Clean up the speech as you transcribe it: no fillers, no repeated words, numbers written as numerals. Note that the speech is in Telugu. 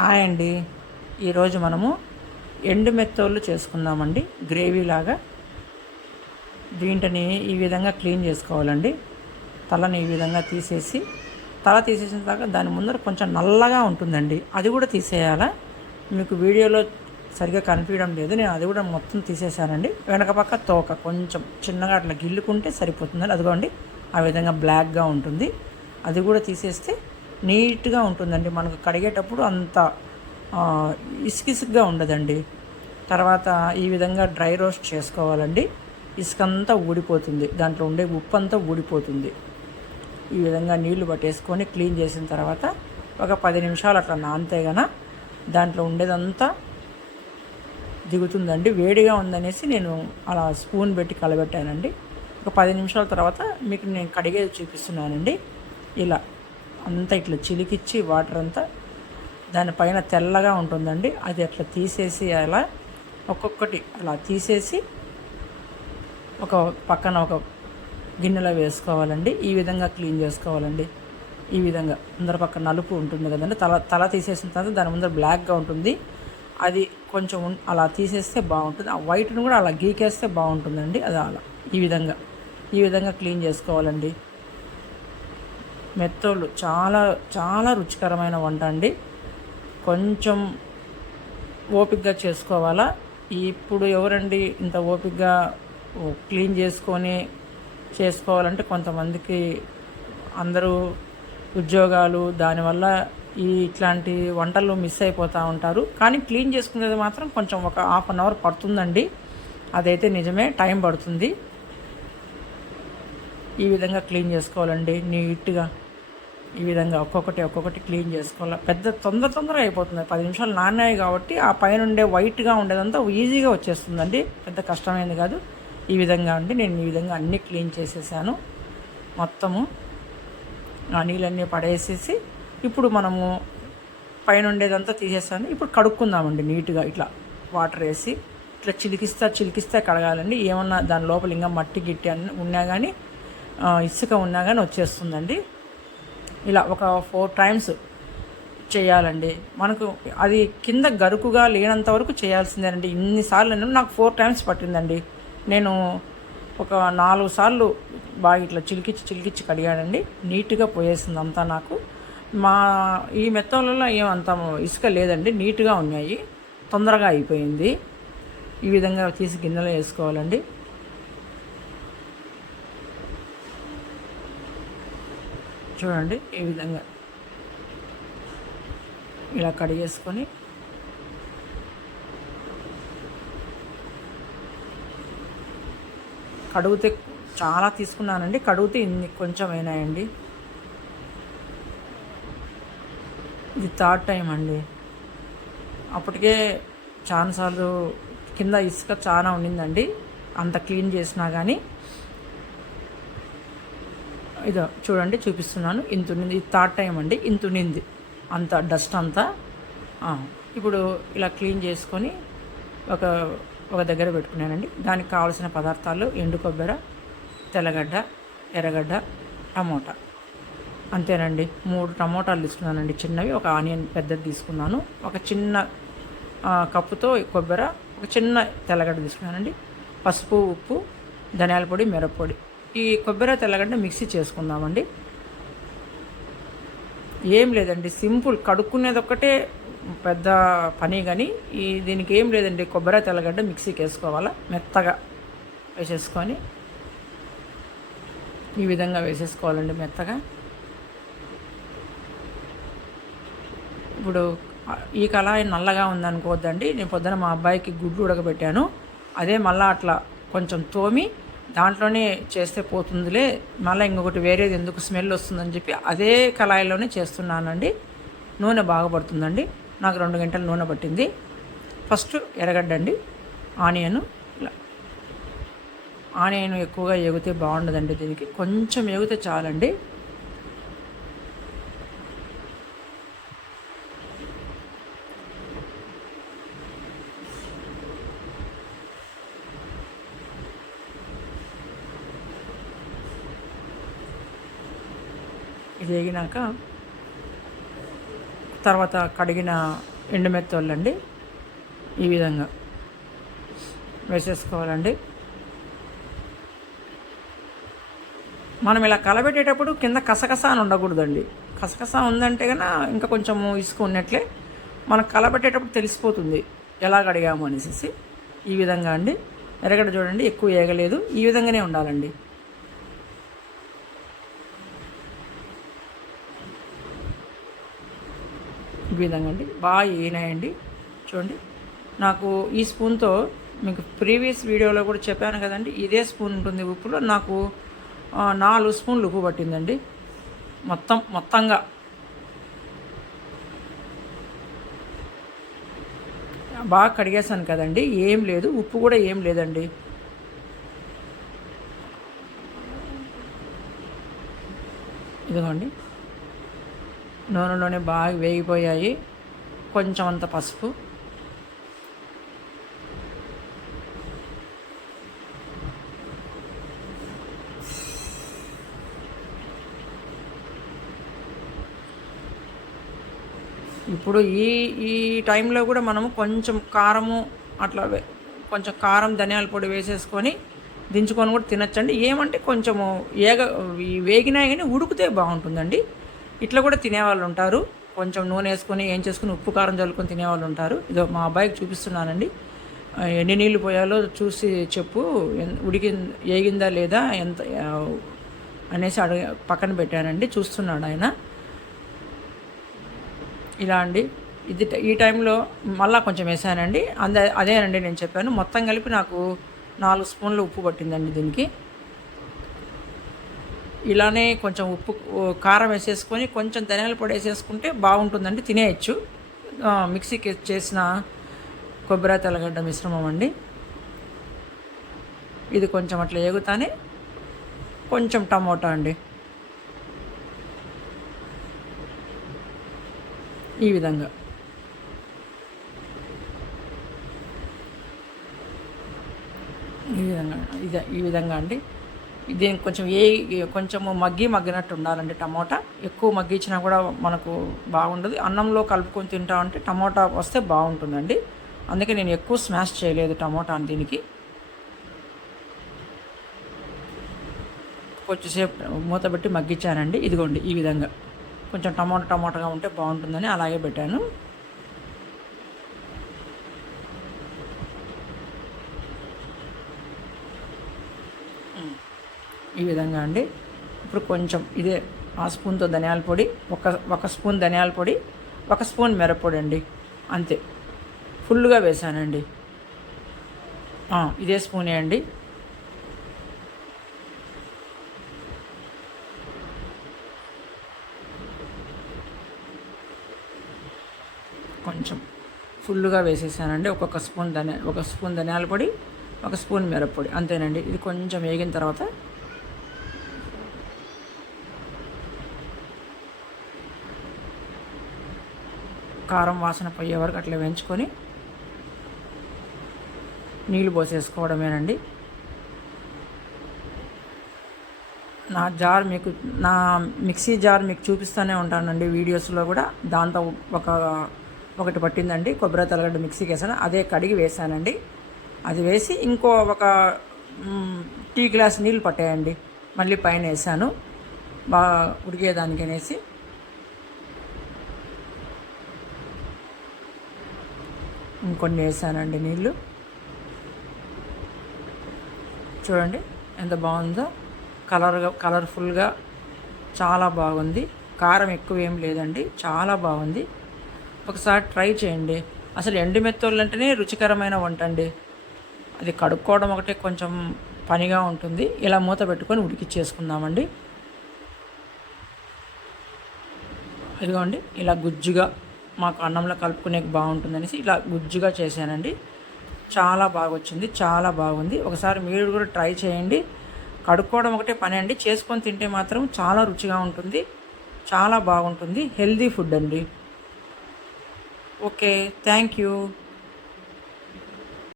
హాయ్ అండి. ఈరోజు మనము ఎండు మెత్తోళ్ళు చేసుకుందామండి, గ్రేవీలాగా. దీంట్ని ఈ విధంగా క్లీన్ చేసుకోవాలండి. తలని ఈ విధంగా తీసేసి, తల తీసేసిన తర్వాత దాని ముందర కొంచెం నల్లగా ఉంటుందండి, అది కూడా తీసేయాలా. మీకు వీడియోలో సరిగ్గా కనిపించడం లేదు, నేను అది కూడా మొత్తం తీసేసానండి. వెనక పక్క తోక కొంచెం చిన్నగా అట్లా గిల్లుకుంటే సరిపోతుందండి. అదిగోండి, ఆ విధంగా బ్లాక్గా ఉంటుంది. అది కూడా తీసేస్తే నీట్గా ఉంటుందండి. మనకు కడిగేటప్పుడు అంత ఇసుకిసుగ్గా ఉండదండి. తర్వాత ఈ విధంగా డ్రై రోస్ట్ చేసుకోవాలండి. ఇసుకంతా ఊడిపోతుంది, దాంట్లో ఉండే ఉప్పు అంతా ఊడిపోతుంది. ఈ విధంగా నీళ్లు పట్టేసుకొని క్లీన్ చేసిన తర్వాత ఒక 10 నిమిషాలు అట్లా నానితే గన దాంట్లో ఉండేదంతా దిగుతుందండి. వేడిగా ఉందనేసి నేను అలా స్పూన్ పెట్టి కలబెట్టానండి. ఒక 10 నిమిషాల తర్వాత మీకు నేను కడిగేది చూపిస్తున్నానండి. ఇలా అంతా ఇట్లా చిలికిచ్చి వాటర్ అంతా దానిపైన తెల్లగా ఉంటుందండి, అది అట్లా తీసేసి అలా ఒక్కొక్కటి అలా తీసేసి ఒక పక్కన ఒక గిన్నెలో వేసుకోవాలండి. ఈ విధంగా క్లీన్ చేసుకోవాలండి. ఈ విధంగా ముందర పక్కన నలుపు ఉంటుంది కదండి, తల తీసేసిన తర్వాత దాని ముందర బ్లాక్గా ఉంటుంది, అది కొంచెం అలా తీసేస్తే బాగుంటుంది. ఆ వైట్ను కూడా అలా గీకేస్తే బాగుంటుందండి. అది అలా ఈ విధంగా క్లీన్ చేసుకోవాలండి. మెత్తోళ్ళు చాలా చాలా రుచికరమైన వంట అండి. కొంచెం ఓపికగా చేసుకోవాలా. ఇప్పుడు ఎవరండి ఇంత ఓపికగా క్లీన్ చేసుకొని చేసుకోవాలంటే, కొంతమందికి అందరూ ఉద్యోగాలు, దానివల్ల ఇట్లాంటి వంటలు మిస్ అయిపోతూ ఉంటారు. కానీ క్లీన్ చేసుకునేది మాత్రం కొంచెం ఒక హాఫ్ అన్ అవర్ పడుతుందండి. అదైతే నిజమే, టైం పడుతుంది. ఈ విధంగా క్లీన్ చేసుకోవాలండి నీట్గా. ఈ విధంగా ఒక్కొక్కటి క్లీన్ చేసుకోవాలి. తొందరగా అయిపోతుంది. 10 నిమిషాలు నానాయి కాబట్టి ఆ పైన ఉండే వైట్గా ఉండేదంతా ఈజీగా వచ్చేస్తుందండి, పెద్ద కష్టమైనది కాదు. ఈ విధంగా అండి నేను ఈ విధంగా అన్నీ క్లీన్ చేసేసాను. మొత్తము ఆ నీళ్ళన్నీ పడేసేసి ఇప్పుడు మనము పైన ఉండేదంతా తీసేసాను. ఇప్పుడు కడుక్కుందామండి నీట్గా. ఇట్లా వాటర్ వేసి ఇట్లా చిలికిస్తే కడగాలండి. ఏమన్నా దాని లోపల ఇంకా మట్టి గిట్టి అన్నీ ఉన్నా కానీ, ఇసుక ఉన్నా కానీ వచ్చేస్తుందండి. ఇలా ఒక 4 టైమ్స్ చేయాలండి. మనకు అది కింద గరుకుగా లేనంత వరకు చేయాల్సిందేనండి. ఇన్నిసార్లు నాకు 4 టైమ్స్ పట్టిందండి. నేను ఒక 4 సార్లు బాగా ఇట్లా చిలికిచ్చి కడిగానండి. నీట్గా పోయేసింది అంతా నాకు. ఈ మెత్తలలో ఏమంత ఇసుక లేదండి, నీట్గా ఉన్నాయి, తొందరగా అయిపోయింది. ఈ విధంగా తీసి గిన్నెలో వేసుకోవాలండి. చూడండి, ఈ విధంగా ఇలా కడిగేసుకొని కడిగితే చాలా తీసుకున్నానండి. కడిగితే ఇన్ని కొంచెం అయినాయండి. ఇది 3rd టైం అండి. అప్పటికే చాలాసార్లు కింద ఇసుక చాలా ఉండిందండి, అంత క్లీన్ చేసినా కానీ. ఇదో చూడండి, చూపిస్తున్నాను. ఇంత ఉన్నింది. ఇది 3rd టైం అండి. ఇంత ఉన్నింది అంత డస్ట్ అంతా. ఇప్పుడు ఇలా క్లీన్ చేసుకొని ఒక దగ్గర పెట్టుకున్నానండి. దానికి కావాల్సిన పదార్థాలు ఎండు కొబ్బరి, తెల్లగడ్డ, ఎర్రగడ్డ, టమోటా. అంతేనండి. 3 టమోటాలు తీసుకున్నానండి చిన్నవి. ఒక ఆనియన్ పెద్దది తీసుకున్నాను. ఒక చిన్న కప్పుతో కొబ్బరి, ఒక చిన్న తెల్లగడ్డ తీసుకున్నానండి. పసుపు, ఉప్పు, ధనియాల పొడి, మిరప్పొడి. ఈ కొబ్బరి తెల్లగడ్డ మిక్సీ చేసుకుందామండి. ఏం లేదండి, సింపుల్. కడుక్కునేది ఒక్కటే పెద్ద పని, కానీ దీనికి ఏం లేదండి. కొబ్బరి తెల్లగడ్డ మిక్సీకి వేసుకోవాలా, మెత్తగా వేసేసుకొని ఈ విధంగా వేసేసుకోవాలండి మెత్తగా. ఇప్పుడు ఈ కళాయి నల్లగా ఉందనుకోవద్దండి. నేను పొద్దున మా అబ్బాయికి గుడ్లు ఉడకబెట్టాను, అదే మళ్ళీ అట్లా కొంచెం తోమి దాంట్లోనే చేస్తే పోతుందిలే, మళ్ళీ ఇంకొకటి వేరేది ఎందుకు స్మెల్ వస్తుందని చెప్పి అదే కళాయిలోనే చేస్తున్నానండి. నూనె బాగా పడుతుందండి. నాకు 2 గంటలు నూనె పట్టింది. ఫస్ట్ ఎర్రగడ్డ అండి, ఆనియన్. ఇలా ఆనియన్ ఎక్కువగా ఎగితే బాగుండదండి, దీనికి కొంచెం ఎగితే చాలండి. ఇది వేగినాక తర్వాత కడిగిన ఎండుమెత్తోళ్ళండి. ఈ విధంగా వేసేసుకోవాలండి. మనం ఇలా కలబెట్టేటప్పుడు కింద కసకస అని ఉండకూడదండి. కసకస ఉందంటే కన్నా ఇంకా కొంచెము ఇసుక ఉన్నట్లే. మనకు కలబెట్టేటప్పుడు తెలిసిపోతుంది ఎలా కడిగాము అనేసి. ఈ విధంగా అండి. ఎరగడ చూడండి ఎక్కువ ఏగలేదు, ఈ విధంగానే ఉండాలండి. ఈ విధంగా అండి బాగా ఏనాయండి. చూడండి, నాకు ఈ స్పూన్తో మీకు ప్రీవియస్ వీడియోలో కూడా చెప్పాను కదండి, ఇదే స్పూన్ ఉంటుంది ఉప్పులో. నాకు 4 స్పూన్లు ఉప్పు పట్టిందండి మొత్తంగా. బాగా కడిగేసాను కదండి, ఏం లేదు, ఉప్పు కూడా ఏం లేదండి. ఇదిగోండి, నూనెలోనే బాగా వేగిపోయాయి. కొంచెం అంత పసుపు, ఇప్పుడు ఈ ఈ టైంలో కూడా మనము కొంచెం కారము అట్లా కొంచెం కారం ధనియాల పొడి వేసేసుకొని దించుకొని కూడా తినచ్చండి. ఏమంటే కొంచెము వేగినా కానీ ఉడికితే బాగుంటుందండి. ఇట్లా కూడా తినేవాళ్ళు ఉంటారు. కొంచెం నూనె వేసుకొని ఏం చేసుకుని ఉప్పు కారం చల్లుకొని తినేవాళ్ళు ఉంటారు. ఇదో మా అబ్బాయికి చూపిస్తున్నానండి. ఎన్ని నీళ్ళు పోయాలో చూసి చెప్పు, ఏగిందా లేదా ఎంత అనేసి పక్కన పెట్టానండి. చూస్తున్నాడు ఆయన. ఇలా అండి, ఈ టైంలో మళ్ళీ కొంచెం వేసానండి. అదేనండి నేను చెప్పాను. మొత్తం కలిపి నాకు 4 స్పూన్లు ఉప్పు పట్టిందండి దీనికి. ఇలానే కొంచెం ఉప్పు కారం వేసేసుకొని కొంచెం ధనియాల పొడి వేసేసుకుంటే బాగుంటుందండి, తినేయచ్చు. మిక్సీకి చేసిన కొబ్బరి తెల్లగడ్డ మిశ్రమం అండి. ఇది కొంచెం అట్లా ఏగుతానే కొంచెం టమోటా అండి. ఈ విధంగా ఈ విధంగా అండి. దీనికి కొంచెము మగ్గినట్టు ఉండాలండి. టమోటా ఎక్కువ మగ్గించినా కూడా మనకు బాగుండదు. అన్నంలో కలుపుకొని తింటామంటే టమోటా వస్తే బాగుంటుందండి. అందుకే నేను ఎక్కువ స్మాష్ చేయలేదు టమోటాని. దీనికి కొంచెంసేపు మూత పెట్టి మగ్గించానండి. ఇదిగోండి, ఈ విధంగా కొంచెం టమోటాగా ఉంటే బాగుంటుందని అలాగే పెట్టాను. ఈ విధంగా అండి. ఇప్పుడు కొంచెం ఇదే ఆ స్పూన్తో ధనియాల పొడి, ఒక స్పూన్ ధనియాల పొడి, 1 స్పూన్ మిరప్పొడి అండి, అంతే. ఫుల్గా వేసానండి. ఇదే స్పూనే అండి. కొంచెం ఫుల్గా వేసేసానండి. ఒక స్పూన్ ధనియాల పొడి, 1 స్పూన్ మిరప్పొడి, అంతేనండి. ఇది కొంచెం వేగిన తర్వాత కారం వాసన పోయే వరకు అట్లా వేయించుకొని నీళ్ళు పోసేసుకోవడమేనండి. నా మిక్సీ జార్ మీకు చూపిస్తూనే ఉంటానండి వీడియోస్లో కూడా. దాంతో ఒకటి పట్టిందండి, కొబ్బరి తెల్లగడ్డ మిక్సీకి వేసాను, అదే కడిగి వేసానండి. అది వేసి ఇంకో ఒక టీ గ్లాస్ నీళ్ళు పట్టాయండి, మళ్ళీ పైన వేసాను బాగా ఉడికేదానికి అనేసి. ఇంకొన్ని వేసానండి నీళ్ళు. చూడండి ఎంత బాగుందో, కలర్ఫుల్గా చాలా బాగుంది. కారం ఎక్కువ ఏం లేదండి, చాలా బాగుంది. ఒకసారి ట్రై చేయండి. అసలు ఎండుమెత్తోళ్ళు అంటేనే రుచికరమైన వంట అండి. అది కడుక్కోవడం ఒకటే కొంచెం పనిగా ఉంటుంది. ఇలా మూత పెట్టుకొని ఉడికిచ్చేసుకుందామండి. ఇదిగోండి, ఇలా గుజ్జుగా మాకు అన్నంలో కలుపుకునే బాగుంటుందనేసి ఇలా గుజ్జుగా చేశానండి. చాలా బాగా వచ్చింది, చాలా బాగుంది. ఒకసారి మీరు కూడా ట్రై చేయండి. కడుక్కోవడం ఒకటే పని అండి, చేసుకొని తింటే మాత్రం చాలా రుచిగా ఉంటుంది, చాలా బాగుంటుంది. హెల్దీ ఫుడ్ అండి. Okay, thank you.